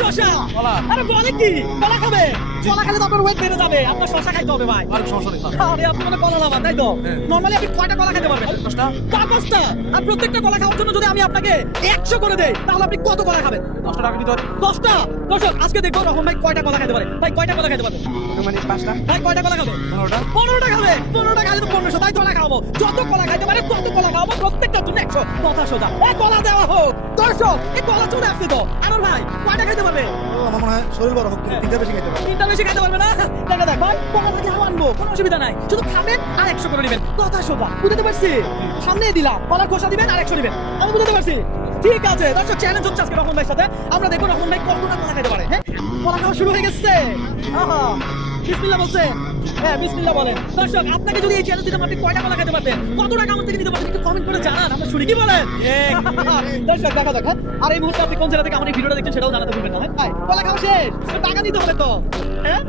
শশা কলা। আরে বলে কি কলা খাবে কলা খেলে তো আপনার ওয়েট বেড়ে যাবে আপনার শশা খাইতে হবে ভাই আর সমস্যা নেই আরে আপনি মানে কলা লাভার তাই তো হ্যাঁ। নরমালি আপনি কয়টা কলা খেতে পারবেন দশটা পাঁচটা আর প্রত্যেকটা কলা খাওয়ার জন্য যদি আমি আপনাকে 100 করে দেই তাহলে আপনি কত কলা খাবেন 10 টাকা দিতে পারি 10টা দর্শক আজকে দেখবো রহমান ভাই কয়টা কলা খেতে পারে ভাই কয়টা কলা খেতে পারবে মানে 5টা ভাই কয়টা কলা খাবে 15টা 15টা খাবে 15টা খাইলে তো 1500 তাই কলা খাওয়াবো যত কলা খাইতে পারে তত কলা খাওয়াবো প্রত্যেকটার জন্য 100 কথা সোজা এই কলা দেওয়া হোক দর্শক এই কলা চলে আসছে তো আনোর ভাই কয়টা খাইতে পারবে আমার মনে হয় শরীর বড় হোক তিনটা বেশি খেতে পারি তিনটা বেশি খাইতে পারবে না দেখা দেখ ভাই কলা থাকলে আনবো কোনো অসুবিধা নাই শুধু খাবেন আর 100 করে নেবেন কথা সোজা বুঝতে পারছি সামনে দিলাম কলার খোসা দিবেন আর 100 দিবেন আমি বুঝতে পারছি ঠিক আছে দর্শক চ্যালেঞ্জ হচ্ছে আজকে রহমান ভাইয়ের সাথে আমরা দেখো রহমান ভাই কতটা কলা খেতে পারে হ্যাঁ কলা খাওয়া শুরু হয়ে গেছে আহা বিসমিল্লাহ বলছে হ্যাঁ বিসমিল্লাহ বলেন দর্শক আপনাকে যদি এই চ্যালেঞ্জ দিতাম আপনি কয়টা কলা খেতে পারতেন কত টাকা আমার থেকে নিতে পারতেন একটু কমেন্ট করে জানান আমরা শুনি কি বলেন দর্শক দেখা যাক হ্যাঁ আর এই মুহূর্তে আপনি কোন জায়গা থেকে আমার এই ভিডিওটা দেখছেন সেটাও জানাতে ভুলবেন না হ্যাঁ ভাই কলা খাওয়া শেষ টাকা দিতে হবে তো হ্যাঁ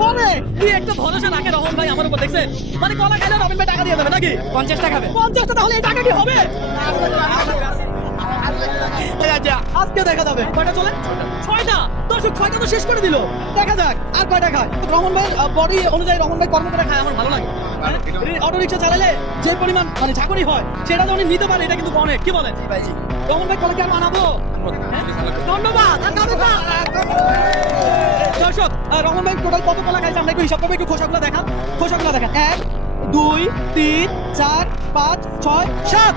পরে কি একটা ভরসা রাখে রহমান ভাই আমার উপর দেখছেন মানে কলা খাইলে রহমান ভাই টাকা দিয়ে দেবে নাকি 50 টাকা হবে 50 তাহলে এই টাকা কি হবে আজকে দেখা যাবে কয়টা চলে 6টা দর্শক 6টা তো শেষ করে দিল দেখা যাক আর কয়টা খায় রহমান ভাই বডি অনুযায়ী রহমান ভাই কর্ম করে খায় আমার ভালো লাগে অটো রিক্সা চালালে যে পরিমাণ মানে চাকরি হয় সেটা তো উনি নিতে পারে এটা কিন্তু অনেক কি বলেন রহমান ভাই কলে কি আর বানাবো ধন্যবাদ আর খাবেন না দর্শক রহমান ভাই টোটাল কত কলা খাইছে আমরা একটু হিসাব করবো একটু খোসাগুলো দেখান 1 2 3 4 5 6 7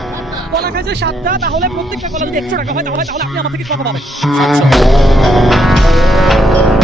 কলা খাইছে 7টা তাহলে প্রত্যেকটা কলা যদি 100 টাকা হয় তাহলে আপনি আমার থেকে কত পাবেন 700